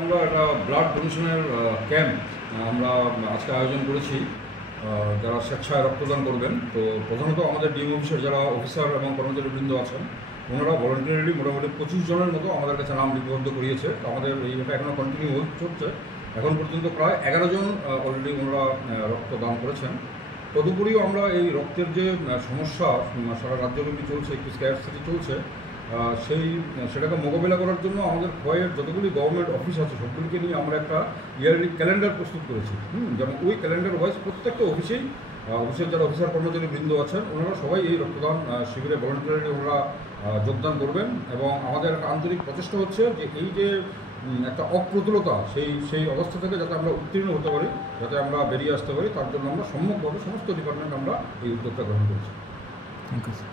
আমরা একটা blood ডোনেশনের camp আমরা আজকে আয়োজন করেছি, যারা স্বেচ্ছায় রক্তদান করবেন। তো প্রধানত আমাদের ডিএম অফিসের যারা অফিসার এবং কর্মচারীবৃন্দ আছেন, ওনারা ভলেন্টারিলি মোটামুটি 25 জনের মতো আমাদের কাছে নাম লিপিবদ্ধ করিয়েছে। আমাদের এইটা এখনও কন্টিনিউ চলছে। এখন পর্যন্ত প্রায় 11 জন অলরেডি ওনারা রক্তদান করেছেন। তদুপরিও আমরা এই রক্তের যে সমস্যা সারা রাজ্যব্যাপী চলছে, একটি স্ক্যারসিটি চলছে, সেটাকে মোকাবিলা করার জন্য আমাদের ক্ষয়ের যতগুলি গভর্নমেন্ট অফিস আছে সবগুলিকে নিয়ে আমরা একটা ইয়ারলি ক্যালেন্ডার প্রস্তুত করেছি। যেমন ওই ক্যালেন্ডার ওয়াইজ প্রত্যেকটা অফিসের যারা অফিসার কর্মচারী বৃন্দ আছেন, ওনারা সবাই এই রক্তদান শিবিরে ভলেন্টারিলি ওনারা যোগদান করবেন। এবং আমাদের একটা আন্তরিক প্রচেষ্টা হচ্ছে যে এই যে একটা অপ্রতুলতা সেই অবস্থা থেকে যাতে আমরা উত্তীর্ণ হতে পারি, যাতে আমরা বেরিয়ে আসতে পারি, তার জন্য আমরা সম্মুখভাবে সমস্ত ডিপার্টমেন্ট আমরা এই উদ্যোগটা গ্রহণ করেছি। Thank you sir.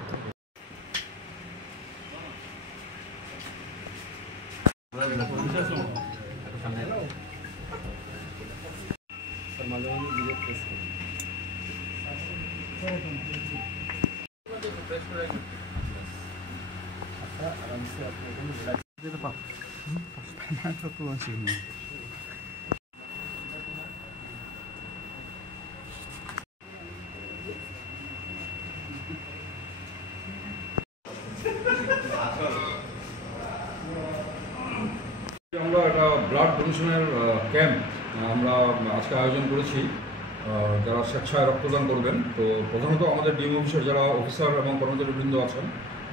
আমরা একটা ব্লাড ডোনেশনের ক্যাম্প আমরা আজকে আয়োজন করেছি, যারা স্বেচ্ছায় রক্তদান করবেন। তো প্রধানত আমাদের ডিএম অফিসের যারা অফিসার এবং কর্মচারীবৃন্দ আছেন,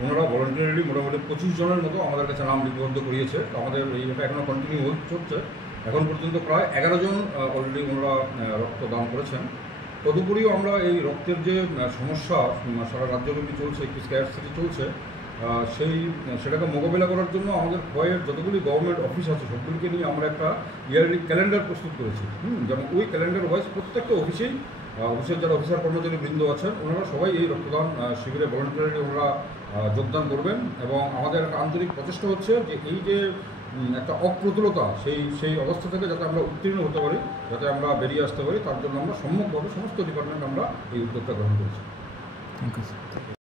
ওনারা ভলেন্টারিলি মোটামুটি 25 জনের মতো আমাদের কাছে নাম লিপিবদ্ধ করিয়েছে। আমাদের এইটা এখনও কন্টিনিউ চলছে। এখন পর্যন্ত প্রায় 11 জন অলরেডি ওনারা রক্তদান করেছেন। তদুপরিও আমরা এই রক্তের যে সমস্যা সারা রাজ্যব্যাপী চলছে, একটি স্ক্যারসিটি চলছে, সেটাকে মোকাবিলা করার জন্য আমাদের ক্ষয়ের যতগুলি গভর্নমেন্ট অফিস আছে সবগুলিকে নিয়ে আমরা একটা ইয়ারলি ক্যালেন্ডার প্রস্তুত করেছি। যেমন ওই ক্যালেন্ডার ওয়াইজ প্রত্যেকটা অফিসের যারা অফিসার কর্মচারী বৃন্দ আছেন, ওনারা সবাই এই রক্তদান শিবিরে ভলেন্টারিলি ওনারা যোগদান করবেন। এবং আমাদের একটা আন্তরিক প্রচেষ্টা হচ্ছে যে এই যে একটা অপ্রতুলতা সেই অবস্থা থেকে যাতে আমরা উত্তীর্ণ হতে পারি, যাতে আমরা বেরিয়ে আসতে পারি, তার জন্য আমরা সম্মুখভাবে সমস্ত ডিপার্টমেন্ট আমরা এই উদ্যোগটা গ্রহণ করেছি। Thank you sir.